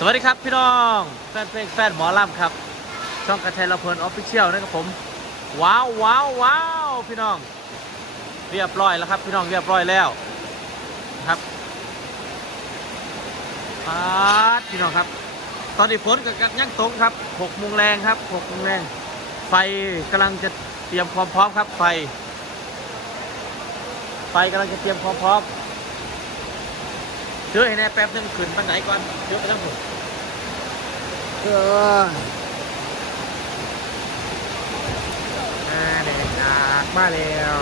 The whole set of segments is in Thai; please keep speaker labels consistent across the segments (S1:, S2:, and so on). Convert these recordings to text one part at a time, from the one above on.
S1: สวัสดีครับพี่น้องแฟนเพลงแฟนหมอลำครับ ช่องกระชัยละเพลินออฟฟิเชียลนะครับผม ว้าวว้าวว้าวพี่น้อง เรียบร้อยแล้วครับพี่น้องเรียบร้อยแล้วครับปาดพี่น้องครับ ตอนนี้ฝนกับยังตกครับ6โมงแรงครับ6โมงแรง ไฟกำลังจะเตรียมความพร้อมครับไฟ ไฟกำลังจะเตรียมความพร้อม เชื่อให้แน่แป๊บนึงขึ้นปันไหนก่อนเชื่อไปทั้งหมด
S2: เอออ่าเด็กอะมาแล้ว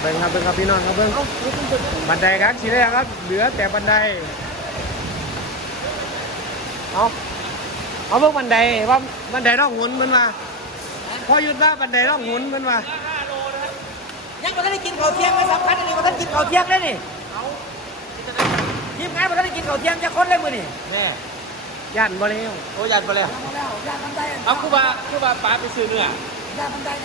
S2: เบิ่งครับเบิ่งครับพี่น้องครับเบิ่งบันไดครับทีแรกครับ เหลือแต่บันไดเอาเอาเบิ่งบันไดว่าบันไดร่องหุนมันมาพอหยุดว่าบันไดร่องหุนมันมา
S3: ยังไม่ได้กินข้าวเที่ยงไม่สำคัญอันนี้ไม่ได้กินข้าวเที่ยงเลยนี่ ทีมงานไม่ได้กินข้าวเที่ยงจะคนเลยมือนี่
S1: แม่
S2: ย่านบ่เร็ว
S1: โอ้ยันไปแล้วเอาคูบาคูบาปลาไปซื้อเนื้อ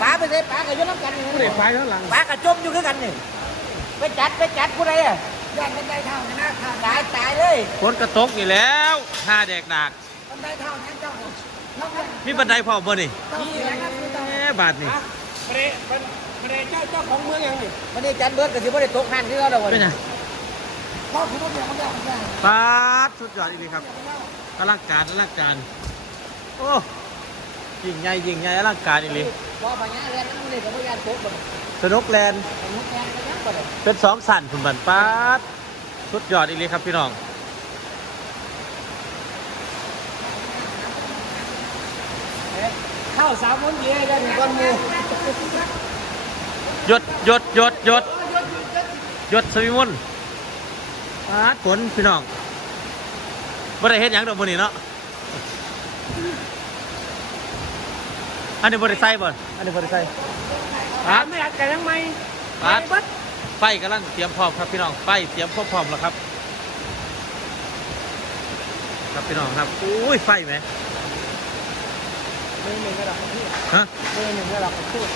S3: ปลาไปเลยปลากับยุ่น้ำกัน
S2: ผู้เด็กไฟข้างหลัง
S3: ปลากับจมอยู่คือกันนี่ไปจัดไปจัดผู้ใดอะย่านบันไดเท่านะตายตายเลย
S1: ฝนกระตกนี่แล้วห้าแดกหนัก
S3: บันไดเท่านั้นเจ้า
S1: มีบันไดพร้อมบ่นี่
S3: นี่นะครับ
S1: แหมบาทนี่
S2: ประเดประเดเจ้าเจ้าของเมืองยังนี่
S3: บันไดจัดเบิร์ดก็สิบ่ได้ตกหันที่เราดอก
S1: เป็นไง
S3: พ่อคุณต้องเดียวมันเดียวมันเดียว
S1: ปาดสุดยอดอีกครับอลังการอลังการโอ้ยิ่งใหญ่ยิ่งใหญ่อลังการอีกเลย
S3: พ่อพญาเรียนนั่นเลยกับพญาตกบ่
S1: สนุกแลนด์
S3: ผมแทนไปยังบ่ได้
S1: เป็นสองสั่นคุณบันปาดสุดยอดอีกเลยครับพี่น้อง
S3: ข้าวสามมื้อเย็นได้ถึงก้อนหมู
S1: หยดหยดหยดหยดหยดสวิมุน ปาดฝนพี่น้องบ่ได้เฮ็ดหยังดอกมื้อนี้เนาะ อันนี้บ่ได้ใส่บ่อันนี้บ่ได้ใส่ปาด
S2: ไม่อัดกันยังไหม
S1: ปาดไฟกำลังเตรียมพร้อมครับพี่น้อง ไฟเตรียมพร้อมๆแล้วครับ ครับพี่น้องครับอุ้ยไฟไหม
S2: เบอร์หนึ่งระดับประเทศ
S1: ฮะ
S2: เบอร์หนึ่งระดับประเทศ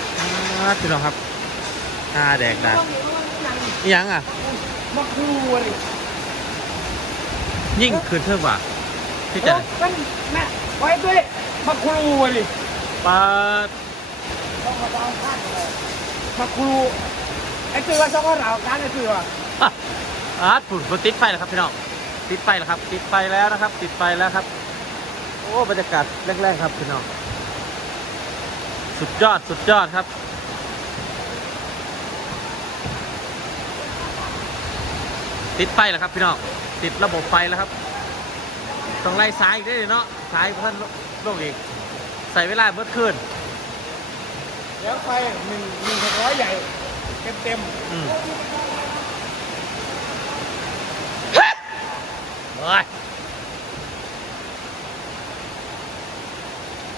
S1: ปาดพี่น้องครับหน้าแดกดาอีหยังอะ
S2: มาครูเล ย
S1: ยิ่งคืนเท่าว่าพี่จะ
S2: มันแม่ไว้ด้วยมาครูเลย
S1: ปาด
S2: มาครูไอ้ตัวช่องเราการไอ้ตัว
S1: อะอาร์ตฝุ่นบนติดไฟแล้วครับพี่น้องติดไฟแล้วครับ ติดไฟแล้วนะครับ ติดไฟแล้วครับ โอ้บรรยากาศแรกๆครับพี่น้องสุดยอดสุดยอดครับติดไฟแล้วครับพี่น้อง ติดระบบไฟแล้วครับ ต้องไล่สายอีกได้เลยเนาะสายท่านโลกอีก ใส่เวลาเบิดขึ้น
S2: เดี๋ยวไฟหนึ่งหนึ่งร้อยใหญ่ เต็มเต็ม
S1: อืมเฮ้ย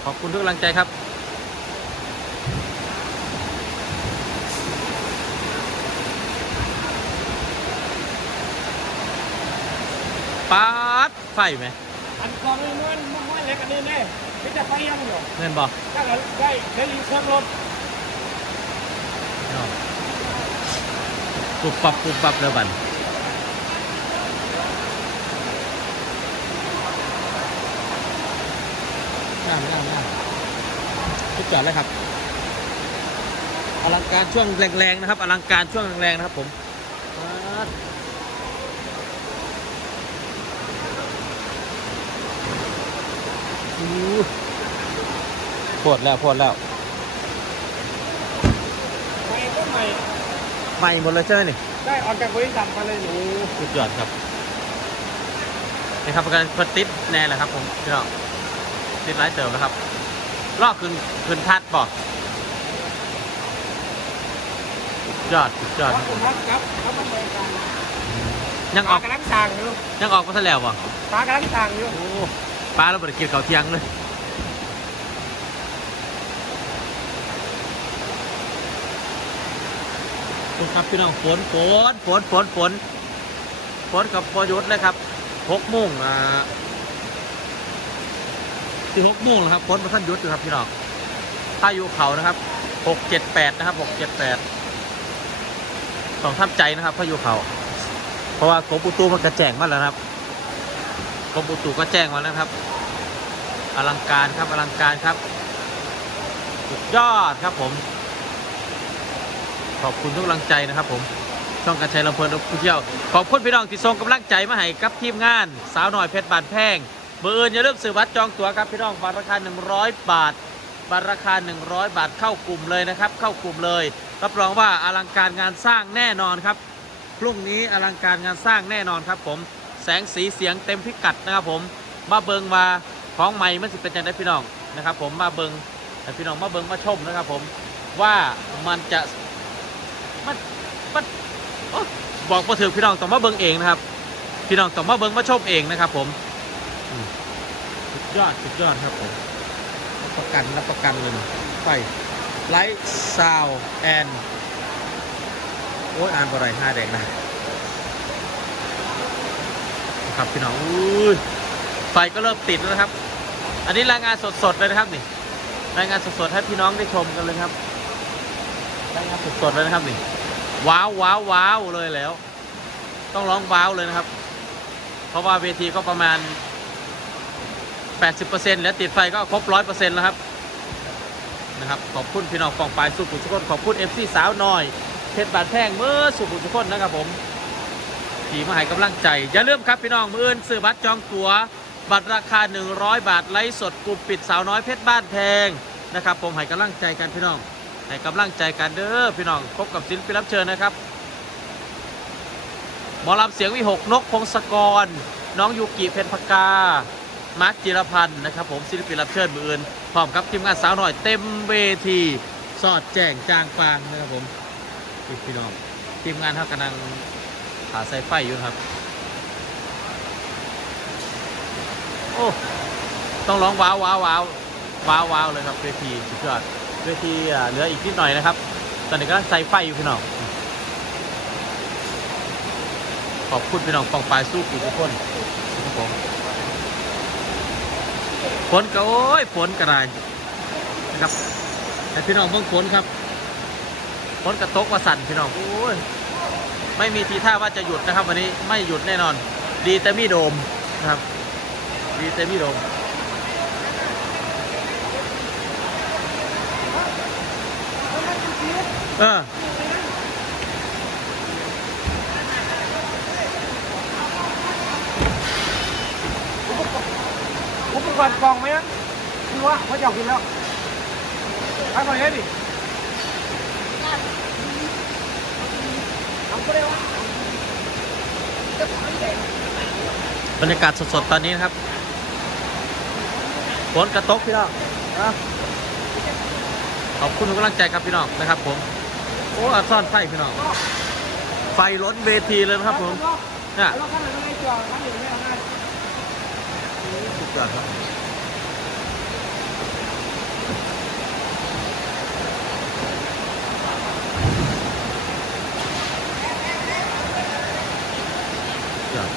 S1: ขอบคุณทุกกำลังใจครับ ปาดไฟไหม
S2: อันกองม้วนม้วนเล็กอันนี้แน่ไม่จะไฟยังอยู่
S1: เงินบอก
S2: ถ้าเราได้ได้ยินเครื่องรถ
S1: ปุบปับปุบปับเรือบันงามงามงามทุกจอดเลยครับอลังการช่วงแรงๆนะครับอลังการช่วงแรงๆนะครับผม ปาดอู้โพดแล้วโพดแล้ว
S2: ไฟก็ใหม่
S1: ใหม่หมดเลยใช่ไหมนี่
S2: ได้ออกจากบริษัทมาเลยหนู
S1: สุดยอดครับนะครับประกันเพิ่นติดแน่แหละครับ ผมพี่น้องติดหลายเติมนะครับลอกขึ้นขึ้นทัดบ่สุดยอดสุดยอด
S2: ครับผมครับครับครับบริการ
S1: ยังออก
S2: กำลังสั่งอยู่
S1: ยังออกมาซะแล้วบ่
S2: ปลากำลังสั่งอยู่
S1: โอ้ ปลาเราบริกินเขาวเที่ยงเลยขอบคุณครับพี่น้องฝนฝนฝนฝนฝนฝนกับพอหยุดเลยครับหกโมงอ่าที่หกโมงแล้วครับฝนมาท่านหยุดอยู่ครับพี่น้องพายุเขานะครับหกเจ็ดแปดนะครับหกเจ็ดแปดต้องทำใจนะครับพายุเขาเพราะว่ากรมอุตุมันกระแจงมาแล้วนะครับ กรมอุตุก็แจ้งมาแล้วครับ อลังการครับอลังการครับสุดยอดครับผม ขอบคุณทุกกำลังใจนะครับผมช่องการชัยลำเพลินผู้เที่ยว ขอบคุณพี่น้องที่ส่งกำลังใจมาให้กับทีมงาน สาวหน่อยเพชรบานแพงเบอร์อื่นอย่าลืมซื้อบัตรจองตั๋วครับพี่น้องบัตรราคา 100 บาทบัตรราคา 100 บาทเข้ากลุ่มเลยนะครับ เข้ากลุ่มเลย รับรองว่าอลังการงานสร้างแน่นอนครับพรุ่งนี้อลังการงานสร้างแน่นอนครับผม แสงสีเสียงเต็มพิกัดนะครับผมมาเบิงมาของใหม่มันสิเป็นจังได้พี่น้องนะครับผมมาเบิงให้พี่น้องมาเบิงมาชมนะครับผมว่ามันจะมันมันบอกมาถึงพี่น้องต้องมาเบิงเองนะครับ พี่น้องต้องมาเบิงมาชมเองนะครับผมสุดยอดสุดยอดครับผมรับประกันรับประกันเลยนไฟไลท์ซาวแอนโอ้ยอ่านบ่ไรห้าแดงนะ ครับพี่น้องอุ้ยไฟก็เริ่มติดแล้วนะครับ อันนี้รายงานสดๆเลยนะครับนี่ รายงานสดๆให้พี่น้องได้ชมกันเลยครับ รายงานสดๆเลยนะครับนี่ ว้าวว้าวว้าวเลยแล้ว ต้องร้องว้าวเลยนะครับ เพราะว่าเวทีก็ประมาณ 80%แล้วติดไฟก็ครบ 100%แล้วครับนะครับขอบคุณพี่น้องฟองปลายสุขุมทุกคนขอบคุณ FC สาวน้อยเพชรบาดแพงเมื่อสุขุมทุกคนนะครับผม ที่มาให้กำลังใจ อย่าลืมครับพี่น้องมืออื่นซื้อบัตรจองตั๋ว บัตรราคา 100 บาทไลฟ์สดกลุ่มปิดสาวน้อยเพชรบ้านแพงนะครับผมให้กำลังใจกันพี่น้องให้กำลังใจกันเด้อพี่น้องพบกับศิลปินรับเชิญนะครับหมอลำเสียงวิหกนกพงศกร น้องยูกิเพนพกามาร์คจิรพันธ์นะครับผมศิลปินรับเชิญมืออื่นพร้อมกับทีมงานสาวหน่อยเต็มเวทีสอดแจ้งจางปางนะครับผมพี่น้องทีมงานเขากำลัง ขาใส่ไฟอยู่ครับ โอ้ ต้องร้องว้าวว้าวว้าวว้าวว้าวเลยครับเวทีสุดยอดเวทีเหลืออีกนิดหน่อยนะครับ ตอนนี้กำลังใส่ไฟอยู่พี่น้อง ขอบคุณพี่น้องฟองปลายสู้ปีทุกคนครับผมฝนก็โอ้ยฝนกระไรนะครับแต่พี่น้องเบิ่งฝนครับฝนกระตกว่าสั่นพี่น้องโอ้ย ไม่มีทีท่าว่าจะหยุดนะครับ วันนี้ไม่หยุดแน่นอน ดีแต่มีโดมนะครับ ดีแต่มีโดมเออ
S2: ผมเป็นก่อนกองไหมนะคือว่าเขาจะเอากินแล้วไปก่อนเลยดิเอาไปเลยวะ
S1: บรรยากาศสดๆ ตอนนี้นะครับฝนกระตกพี่น้องนะขอบคุณทุกกำลังใจครับพี่น้องนะครับ ผม โอ้อาซ่อนไฟพี่น้อง ไฟล้นเวทีเลยนะครับผมเนี่ย
S2: แล้วข้างหลังไม่จอดข้างหลังไม่เอางาน
S1: สุดยอดครับ สุด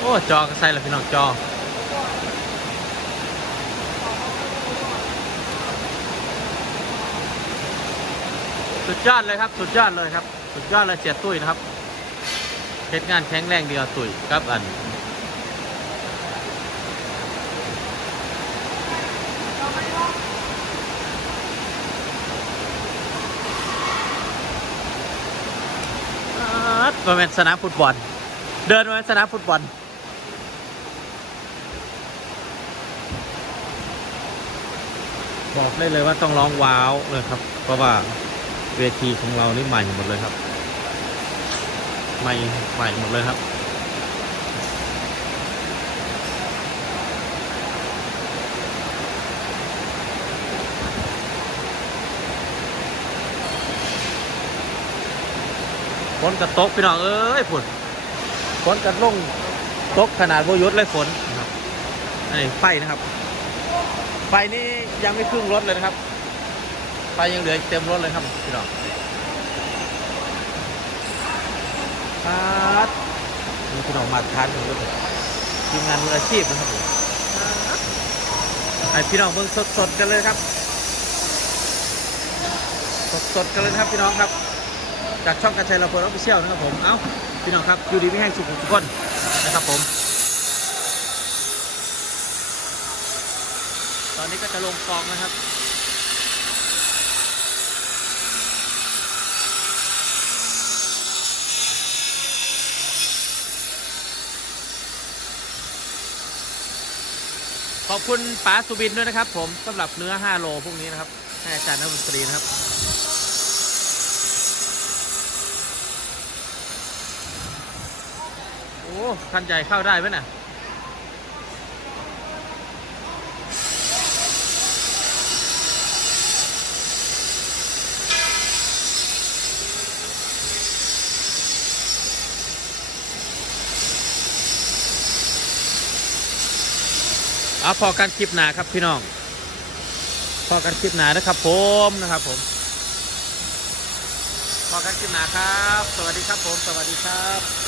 S1: โอ้ จอก็ใส่ล้วพี่น้องจอสุดยอดเลยครับ สุดยอดเลยครับ สุดยอดเลยเสียตุ้ยนะครับเฮ็ดงานแข็งแรงเดียวตุ้ยครับอัน มาเป็นสนามฟุตบอล เดินมาเป็นสนามฟุตบอล บอกได้เลยว่าต้องร้องว้าวเลยครับ เพราะว่าเวทีของเรานี่ใหม่หมดเลยครับ ใหม่ใหม่หมดเลยครับ นกระตกพี่น้องเอ้ยฝนฝนกระลงตกขนาดโบยศเลยฝนนะครับอันนี้ไฟนะครับ ไฟนี่ยังไม่ครึ่งรถเลยนะครับไฟยังเหลือเต็มรถเลยครับพี่น้องครับมีพี่น้องมาทานกันเลยทีมงานมืออาชีพนะครับผมให้พี่น้องเบิ่งสดๆกันเลยครับ สดๆกันเลยครับพี่น้องครับ จากช่องการชัยเราเปิดออฟฟิเชียลนะครับผม เอ้า พี่น้องครับอยู่ดีไม่แห้งสุขทุกคนนะครับผม ตอนนี้ก็จะลงกองนะครับขอบคุณป๋าสุบินด้วยนะครับ ผมสำหรับเนื้อ 5 โลพวกนี้นะครับให้อาจารย์นักดนตรีนะครับ อ้คันใหญ่เข้าได้ไหมน่ะเอาพอกันคลิปหนาครับพี่น้อง พอกันคลิปหนานะครับผมนะครับผม พอกันคลิปหนาครับ สวัสดีครับผม สวัสดีครับ